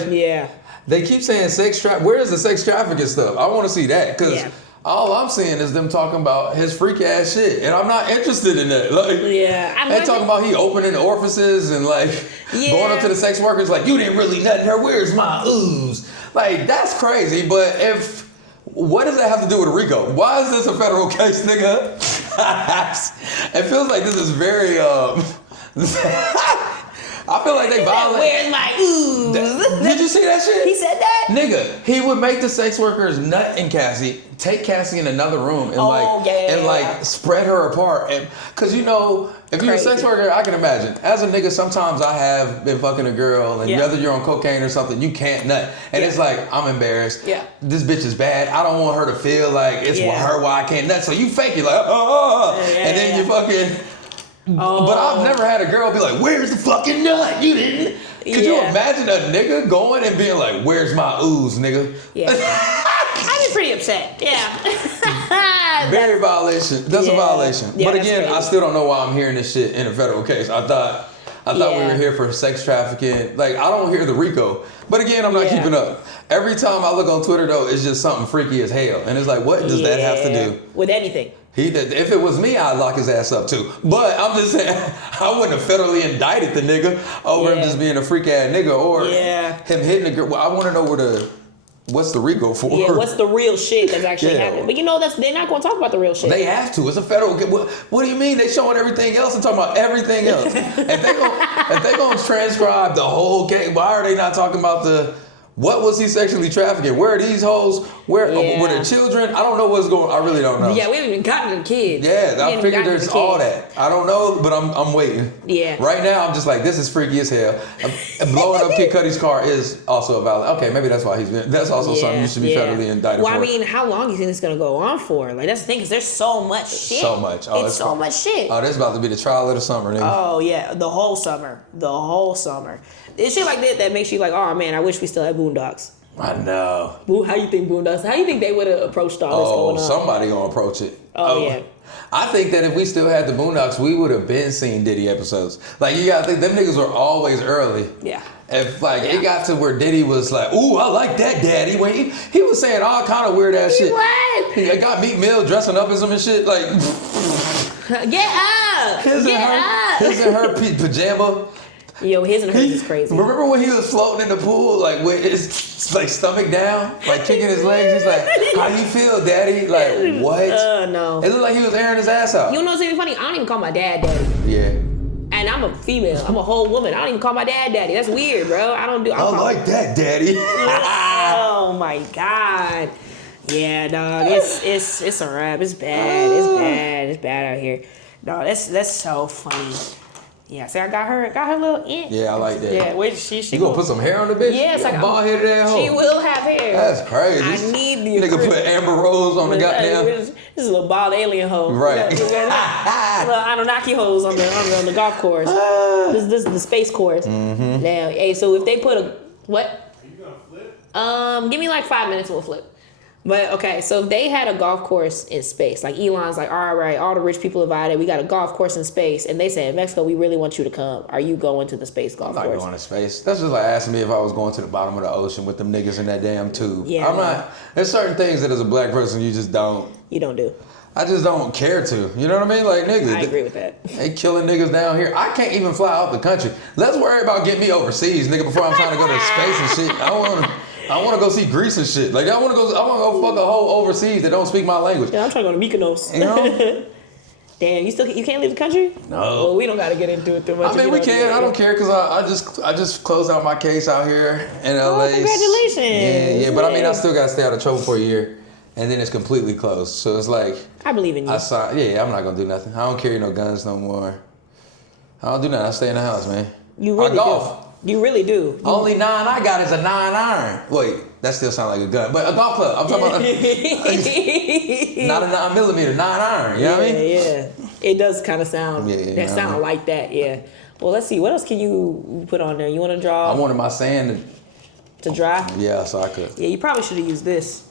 they keep saying sex trafficking. Where is the sex trafficking stuff? I want to see that. Because all I'm seeing is them talking about his freak ass shit. And I'm not interested in that. Like, they talking about he opening the orifices and like going up to the sex workers like, you didn't really nut in her. Where's my ooze? Like, that's crazy, but what does that have to do with Rico? Why is this a federal case, nigga? It feels like this is very, I feel like they violate. Where's my ooze? Did you see that shit? He said that? Nigga, he would make the sex workers nut in Cassie, take Cassie in another room and spread her apart. And cause you know, if you're a sex worker, I can imagine. As a nigga, sometimes I have been fucking a girl and whether you're on cocaine or something, you can't nut. And it's like, I'm embarrassed. Yeah. This bitch is bad. I don't want her to feel like it's her why I can't nut. So you fake it like, and then you fucking But I've never had a girl be like, where's the fucking nut? You didn't. Could you imagine a nigga going and being like, where's my ooze, nigga? Yeah. I'd be pretty upset. Yeah. Very violation. That's a violation. Yeah, but again, I still don't know why I'm hearing this shit in a federal case. I thought we were here for sex trafficking. Like, I don't hear the RICO. But again, I'm not keeping up. Every time I look on Twitter, though, it's just something freaky as hell. And it's like, what does that have to do? With anything. If it was me, I'd lock his ass up too. But I'm just saying, I wouldn't have federally indicted the nigga over him just being a freak ass nigga or him hitting a girl. Well, I want to know what's the RICO for? Yeah, what's the real shit that's actually happening? But you know, they're not going to talk about the real shit. They have to. It's a federal. What do you mean? They showing everything else and talking about everything else. if they gonna transcribe the whole case, why are they not talking about what was he sexually trafficking? Where are these hoes? Were their children? I don't know what's going on. I really don't know. Yeah, we haven't even gotten to the kids. Yeah, I figured there's all that. I don't know, but I'm waiting. Yeah. Right now, I'm just like, this is freaky as hell. Blowing up Kid Cudi's car is also a valid. Okay, maybe that's why that's also something you should be federally indicted for. Well, I mean, how long do you think it's going to go on for? Like, that's the thing, because there's so much shit. So much. It's so much shit. Oh, this is about to be the trial of the summer, nigga. Oh, yeah. The whole summer. It's shit like that makes you like, oh, man, I wish we still had Boondocks. I know. How you think Boondocks? How you think they would have approached all this going on? Somebody gonna approach it. Yeah. I think that if we still had the Boondocks, we would have been seeing Diddy episodes. Like, you gotta think, them niggas were always early. Yeah. If it got to where Diddy was like, ooh, I like that daddy. When he was saying all kind of weird ass shit. What? He got Meek Mill dressing up as him and shit. Like, get up. His and her pajama. Yo, his and hers is crazy. Remember when he was floating in the pool, like with his stomach down, like kicking his legs? He's like, "How you feel, daddy?" Like, what? No. It looked like he was airing his ass out. You know what's even funny? I don't even call my dad daddy. Yeah. And I'm a female. I'm a whole woman. I don't even call my dad daddy. That's weird, bro. I like that, daddy. Oh my god. Yeah, dog. It's a wrap. It's bad. It's bad out here. No, that's so funny. Yeah, see, I got her little int. Yeah, I like that. Yeah, wait, she you gonna put some hair on the bitch? Yeah, it's like ball headed ass hoe. She will have hair. That's crazy. I need the nigga put Amber Rose on the goddamn. This is a little bald alien hoe. Right. Little Anunnaki hoes on the golf course. This is the space course. Mm-hmm. Now, hey, so if they put what? Are you gonna flip? Give me like 5 minutes, we'll flip. But okay, so if they had a golf course in space, like Elon's like, all right, all the rich people invited, we got a golf course in space, and they said, Mexico, we really want you to come. Are you going to the space golf course? I'm not going to space. That's just like asking me if I was going to the bottom of the ocean with them niggas in that damn tube. Yeah, I'm not. There's certain things that as a black person you just don't. You don't do. I just don't care to. You know what I mean? Like, niggas. I agree with that. They killing niggas down here. I can't even fly out the country. Let's worry about getting me overseas, nigga, before I'm trying to go to space and shit. I want to go see Greece and shit. Like, I want to go fuck a hoe overseas that don't speak my language. Yeah, I'm trying to go to Mykonos. You know? Damn, you can't leave the country? No. Well, we don't got to get into it too much. I mean, we can. I don't care because I just closed out my case out here in LA. Oh, congratulations. Yeah. But I mean, I still got to stay out of trouble for a year. And then it's completely closed. So it's like... I believe in you. I'm not going to do nothing. I don't carry no guns no more. I don't do nothing. I stay in the house, man. You really I golf. do. You really do. Only 9 I got is a 9 iron. Wait, that still sounds like a gun. But a golf club. I'm talking about not a 9 millimeter, 9 iron. You know what I mean? Yeah. It does kind of sound like that, yeah. Well, let's see. What else can you put on there? You want to draw? I wanted my sand To dry? Yeah, so I could. Yeah, you probably should have used this.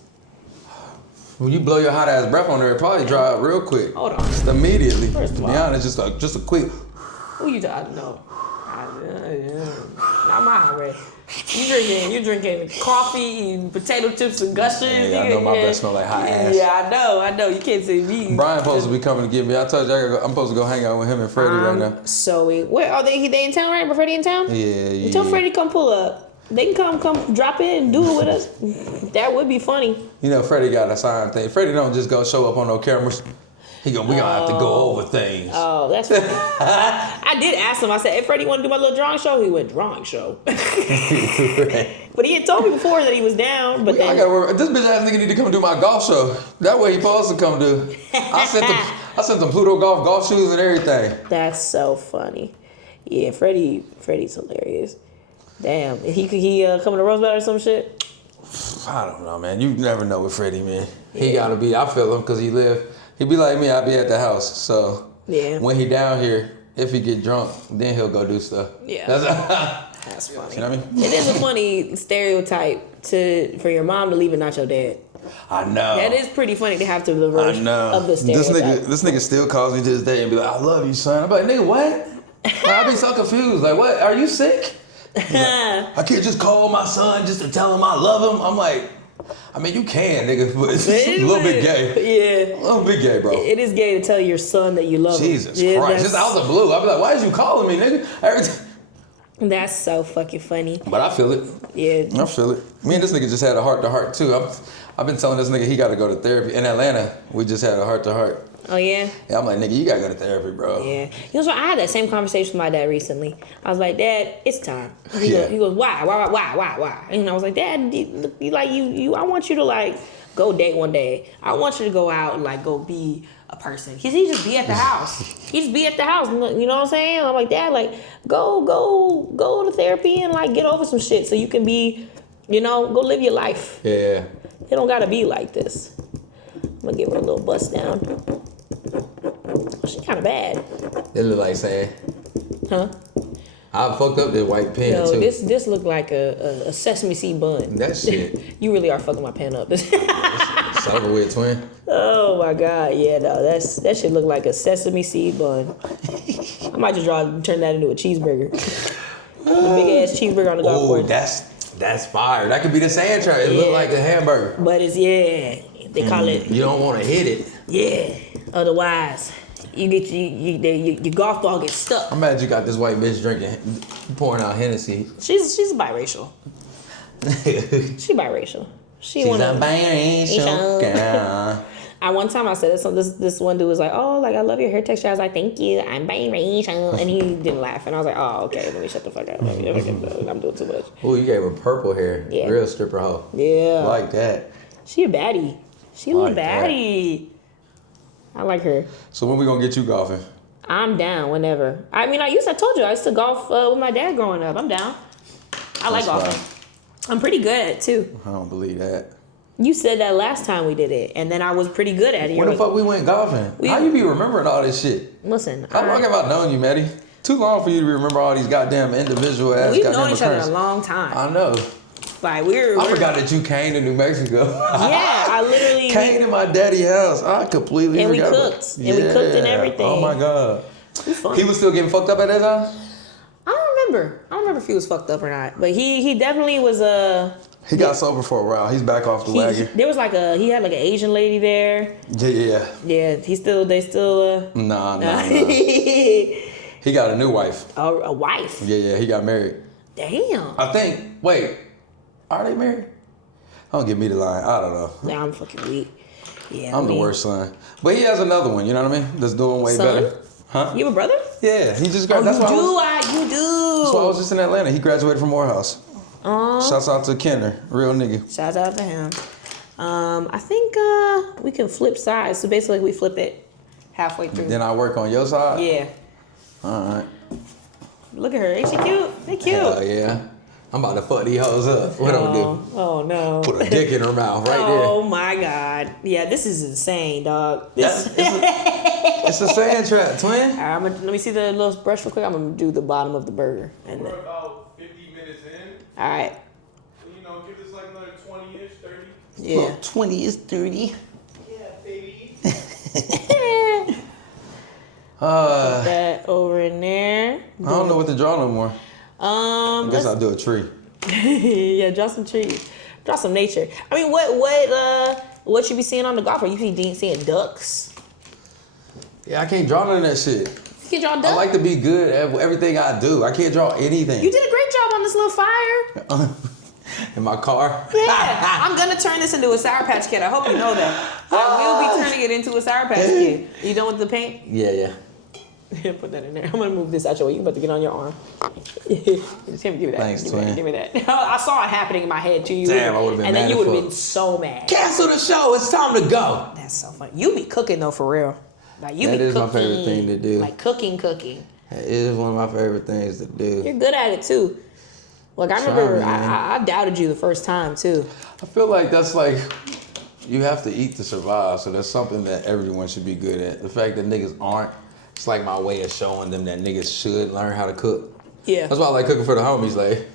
When you blow your hot ass breath on there, it probably dry up real quick. Hold on. Just immediately. First of To all. be honest, just a quick. Who you talking? No. Not my hot red. You drinking coffee and potato chips and gushers. Yeah, I know my breath smell like hot ass. Yeah, I know. You can't see me. Brian supposed to be coming to get me. I told you I'm supposed to go hang out with him and Freddie right now. So where are they? They in town, right? Freddie in town? Yeah. Tell Freddie come pull up. They can come drop in and do it with us. That would be funny. You know, Freddie got a sign thing. Freddie don't just go show up on no cameras. We gonna have to go over things. Oh, that's funny. I did ask him. I said, "Hey, Freddie, you want to do my little drawing show?" He went, "Drawing show." But he had told me before that he was down. But then I gotta worry. This bitch ass nigga need to come do my golf show. That way he supposed to come do. I sent them Pluto golf shoes and everything. That's so funny. Yeah, Freddie's hilarious. Damn, he coming to Rosebud or some shit? I don't know, man. You never know with Freddie, man. He gotta be. I feel him because he be like me. I be at the house, so yeah. When he down here, if he get drunk, then he'll go do stuff. Yeah, that's funny. You know what I mean? It is a funny stereotype for your mom to leave and not your dad. I know. That is pretty funny to have to the version of the This stereotype. nigga still calls me to this day and be like, "I love you, son." I'm like, "Nigga, what?" I be so confused. Like, what? Are you sick? Like, I can't just call my son just to tell him I love him. I'm like, I mean, you can, nigga, but it's a little bit gay. Yeah. A little bit gay, bro. It is gay to tell your son that you love Jesus him. Christ. Just out of the blue. I be like, why is you calling me, nigga? That's so fucking funny. But I feel it. Yeah. I feel it. Me and this nigga just had a heart-to-heart, too. I've been telling this nigga he got to go to therapy. In Atlanta, we just had a heart-to-heart. Oh, yeah? Yeah, I'm like, nigga, you got to go to therapy, bro. Yeah. You know what? I had that same conversation with my dad recently. I was like, "Dad, it's time." He goes, "Why? And I was like, "Dad, I want you to, like, go date one day. I want you to go out and, like, go be a person." He just be at the house. He just be at the house. You know what I'm saying? I'm like, "Dad, like, go to therapy and, like, get over some shit so you can be, go live your life." Yeah. It don't gotta be like this. I'm gonna give her a little bust down. She kind of bad. It look like saying, Huh? I fucked up this white pen, No, too. this look like a sesame seed bun. That shit. You really are fucking my pen up. It's over with, twin. Oh my God, yeah, no, that shit look like a sesame seed bun. I might just turn that into a cheeseburger. The big ass cheeseburger on the golf course. That's fire. That could be the sand trap. It look like a hamburger. But it's they call it. You don't want to hit it. Yeah. Otherwise, you get your golf ball gets stuck. I'm mad you got this white bitch pouring out Hennessy. She's biracial. She biracial. She's a biracial girl. One time I said this one dude was like, "Oh, like I love your hair texture." I was like, "Thank you, I'm biracial," and he didn't laugh, and I was like, "Oh, okay, let me shut the fuck up. I'm doing too much." Oh, you gave her purple hair. Yeah. Real stripper hoe. Yeah. Like that. She a baddie. She a little Like that. baddie. I like her. So when we gonna get you golfing? I'm down whenever. I mean, I told you I used to golf with my dad growing up. I'm down. I like golfing. Fine. I'm pretty good at it too. I don't believe that. You said that last time we did it, and then I was pretty good at it. When the fuck we went golfing? How you be remembering all this shit? Listen. How long have I known you, Maddie? Too long for you to remember all these goddamn individual ass We've goddamn known each other occurrences. a long time. I know. Like I forgot that you came to New Mexico. Yeah, I literally came to my daddy's house. I completely and forgot. we cooked. And we cooked and everything. Oh my God. It was fun. He was still getting fucked up at that time? I don't remember if he was fucked up or not. But he definitely was He got sober for a while. He's back off the wagon. There was he had like an Asian lady there. Yeah. Yeah, they still Nah. He got a new wife. a wife. Yeah, he got married. Damn. I think, wait, are they married? Don't give me the line. I don't know. Nah, I'm fucking weak. Yeah, I'm the worst son. But he has another one, you know what I mean? That's doing way Son? better. Huh? You have a brother? Yeah, he just Oh, got. That's why you do. That's why I was just in Atlanta. He graduated from Morehouse. Shouts Shouts out to Kenner, real nigga. Shouts out to him. I think we can flip sides. So basically, we flip it halfway through. Then I work on your side? Yeah. All right. Look at her. Ain't she cute? They cute. Hell yeah. I'm about to fuck these hoes up. What I'm gonna do? Oh, no. Put a dick in her mouth right Oh, my God. Yeah, this is insane, dog. It's a sand trap, twin. All right, let me see the little brush real quick. I'm going to do the bottom of the burger. And We're then, about 50 minutes in. all right. So, give this like another 20-ish, 30. Yeah. Well, 20 is 30. Yeah, baby. Put that over in there. I don't know what to draw no more. I guess I'll do a tree. Yeah, draw some trees. Draw some nature. I mean, what you be seeing on the golf course? You be seeing ducks? Yeah, I can't draw none of that shit. You can draw ducks? I like to be good at everything I do. I can't draw anything. You did a great job on this little fire. In my car? Yeah, I'm gonna turn this into a Sour Patch Kid. I hope you know that. I will be turning it into a Sour Patch Kid. You done with the paint? Yeah. Put that in there. I'm gonna move this out your way. You about to get on your arm. Just give me that. Thanks, twin. Give me that. I saw it happening in my head too. Damn, I would've been and mad then you as would have fuck. been so mad. Cancel the show. It's time to go. That's so funny. You be cooking though, for real. Like you That be is cooking, my favorite thing to do. Like cooking. It is one of my favorite things to do. You're good at it too. Like I remember, I doubted you the first time too. I feel like that's like, you have to eat to survive. So that's something that everyone should be good at. The fact that niggas aren't, it's like my way of showing them that niggas should learn how to cook. Yeah. That's why I like cooking for the homies. Like,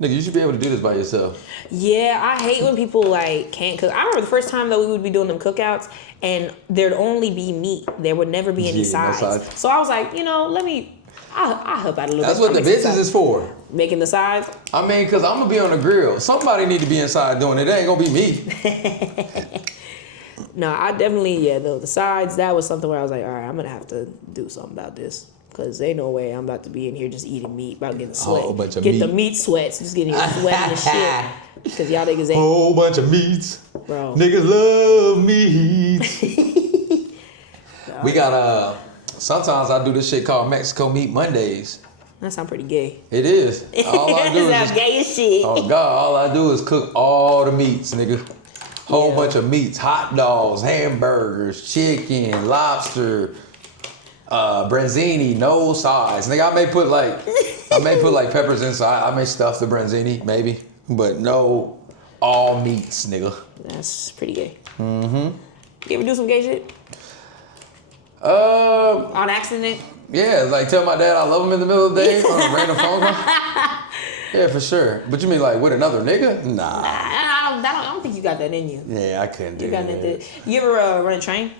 nigga, you should be able to do this by yourself. Yeah, I hate when people like can't cook. I remember the first time that we would be doing them cookouts and there'd only be meat. There would never be any Yeah, no sides. sides. So I was like, I'll help out a little That's bit. what I'll the make some business sides. is for. Making the sides? I mean, because I'm going to be on the grill. Somebody need to be inside doing it. It ain't going to be me. No, I definitely, the sides, that was something where I was like, all right, I'm going to have to do something about this. Because ain't no way I'm about to be in here just eating meat, about getting sweat. Whole bunch of Get meat. the meat sweats, just getting sweaty and shit. Because y'all niggas ain't, Whole bunch of meats. bro. Niggas love meat. We got, sometimes I do this shit called Mexico Meat Mondays. That sound pretty gay. It is. All I do That is sound gay as shit. oh God, all I do is cook all the meats, nigga. Whole bunch of meats, hot dogs, hamburgers, chicken, lobster, branzini, no size. Nigga, I may put like peppers inside. I may stuff the branzini, maybe, but no, all meats, nigga. That's pretty gay. Mm-hmm. You ever do some gay shit? On accident? Yeah, like tell my dad I love him in the middle of the day on a random phone call. Yeah, for sure. But you mean like with another nigga? Nah. I don't think you got that in you. Yeah, I couldn't do You got that. that. You ever run a train?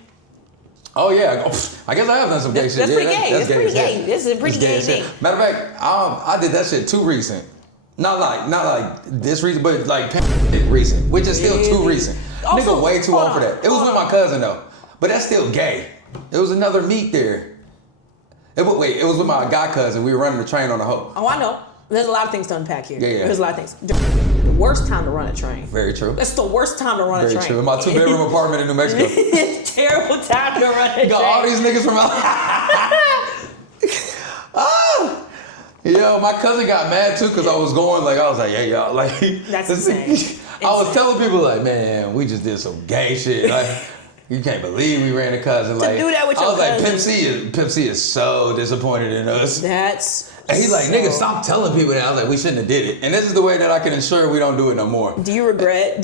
Oh yeah, I guess I have done some gay shit. That's Yeah, pretty gay. That's pretty as hell. gay. This is a pretty That's gay as hell. thing. Matter of fact, I did that shit too recent. Not like this recent, but like recent, which is still too recent. Also, Nigga, way too hold old for on, that. It was with my cousin though, but that's still gay. It was another meat there. It was with my guy cousin. We were running the train on the hoe. Oh, I know. There's a lot of things to unpack here. Yeah. There's a lot of things. The worst time to run a train. Very true. That's the worst time to run a Very train. true. In my 2-bedroom apartment in New Mexico. It's terrible time to run a train. Got all these niggas from Yo, my cousin got mad too because I was going like I was like, yeah, y'all, like That's insane. I was telling people like, man, we just did some gay shit. Like, you can't believe we ran a cousin. Like, do that with I your was like, cousin. Pimp C is so disappointed in us. That's. And he's like, nigga, stop telling people that. I was like, we shouldn't have did it. And this is the way that I can ensure we don't do it no more. Do you regret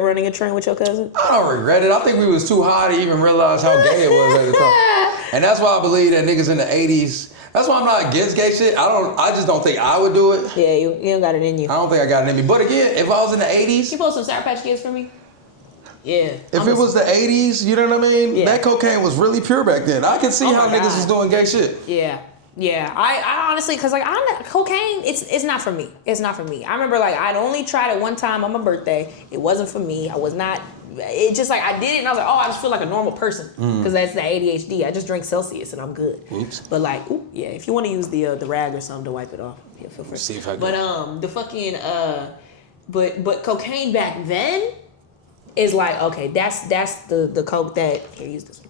running a train with your cousin? I don't regret it. I think we was too high to even realize how gay it was at the time. And that's why I believe that niggas in the 80s. That's why I'm not against gay shit. I just don't think I would do it. Yeah, you don't got it in you. I don't think I got it in me. But again, if I was in the 80s, Can you post some Sour Patch Kids for me? Yeah. if it was the 80s, you know what I mean? Yeah. That cocaine was really pure back then. I can see Oh how my niggas God. was doing gay shit. Yeah. Yeah, I honestly, cause like cocaine, it's not for me. It's not for me. I remember like I'd only tried it one time on my birthday. It wasn't for me. I was not. It just like I did it and I was like, oh, I just feel like a normal person, cause that's the ADHD. I just drink Celsius and I'm good. Oops. But like, yeah, if you want to use the rag or something to wipe it off, yeah, feel free. See if I can. But the fucking but cocaine back then is like okay, that's the coke that here use this one.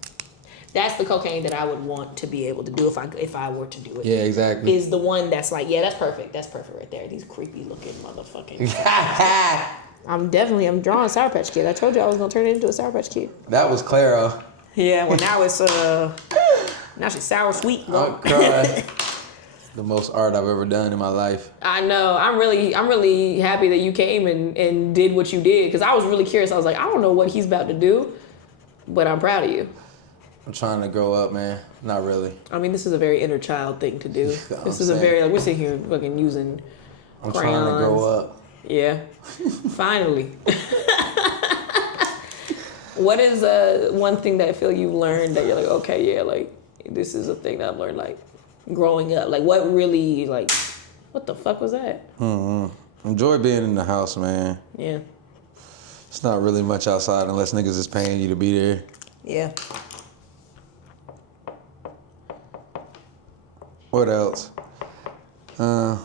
That's the cocaine that I would want to be able to do if I were to do it. Yeah, exactly. Is the one that's like, yeah, that's perfect. That's perfect right there. These creepy looking motherfucking. I'm drawing Sour Patch Kid. I told you I was gonna turn it into a Sour Patch Kid. That was Clara. Yeah, well now it's now she's sour sweet. I'm crying. The most art I've ever done in my life. I know. I'm really happy that you came and did what you did because I was really curious. I was like, I don't know what he's about to do, but I'm proud of you. I'm trying to grow up, man. Not really. I mean, this is a very inner child thing to do. I'm This is a saying. very like we're sitting here fucking using I'm crayons. trying to grow up. Yeah. Finally. What is one thing that I feel you've learned that you're like, okay, yeah, like this is a thing that I've learned like growing up. Like what really like what the fuck was that? Enjoy being in the house, man. Yeah. It's not really much outside unless niggas is paying you to be there. Yeah. What else? Yeah,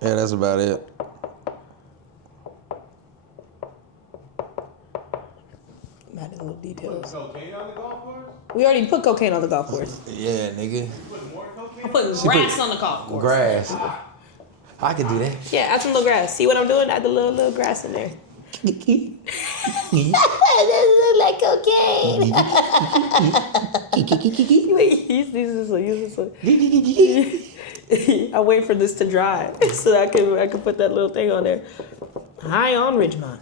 that's about it. Added little details. Cocaine on the golf course? We already put cocaine on the golf course. Yeah, nigga. Put more cocaine? I'm putting grass on the golf course. Grass. I could do that. Yeah, add some little grass. See what I'm doing? Add the little grass in there. That look like cocaine. Wait, use this one. I wait for this to dry so that I can put that little thing on there. Hi on Ridgemont.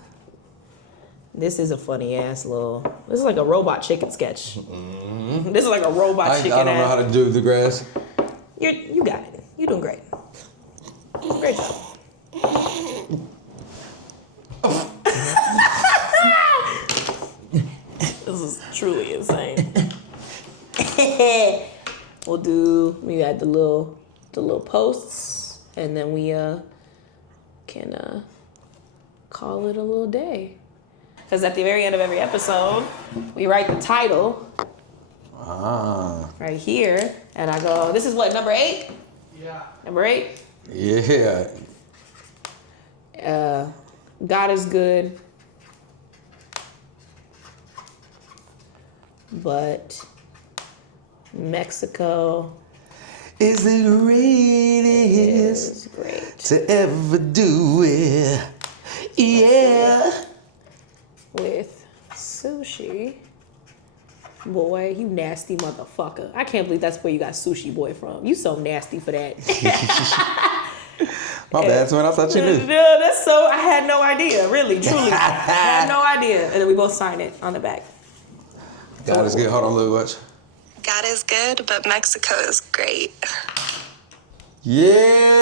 This is a funny ass little. This is like a robot chicken sketch. Mm-hmm. This is like a robot chicken. I don't know how to do the grass. You got it. You're doing great. Great job. This is truly insane. We'll do maybe add the little posts, and then we can call it a little day. Because at the very end of every episode, we write the title right here, and I go, "This is what, number 8? Yeah. Number 8? Yeah. God is good, but Mexico is the greatest is great. to ever do it. Yeah. With Sushi. Boy, you nasty motherfucker. I can't believe that's where you got SushiBoy from. You so nasty for that. My bad, man. I thought you knew. Yeah, that's so, I had no idea, really, truly. I had no idea. And then we both sign it on the back. God is good. Hold on, Lou, watch. God is good, but Mexico is great. Yeah.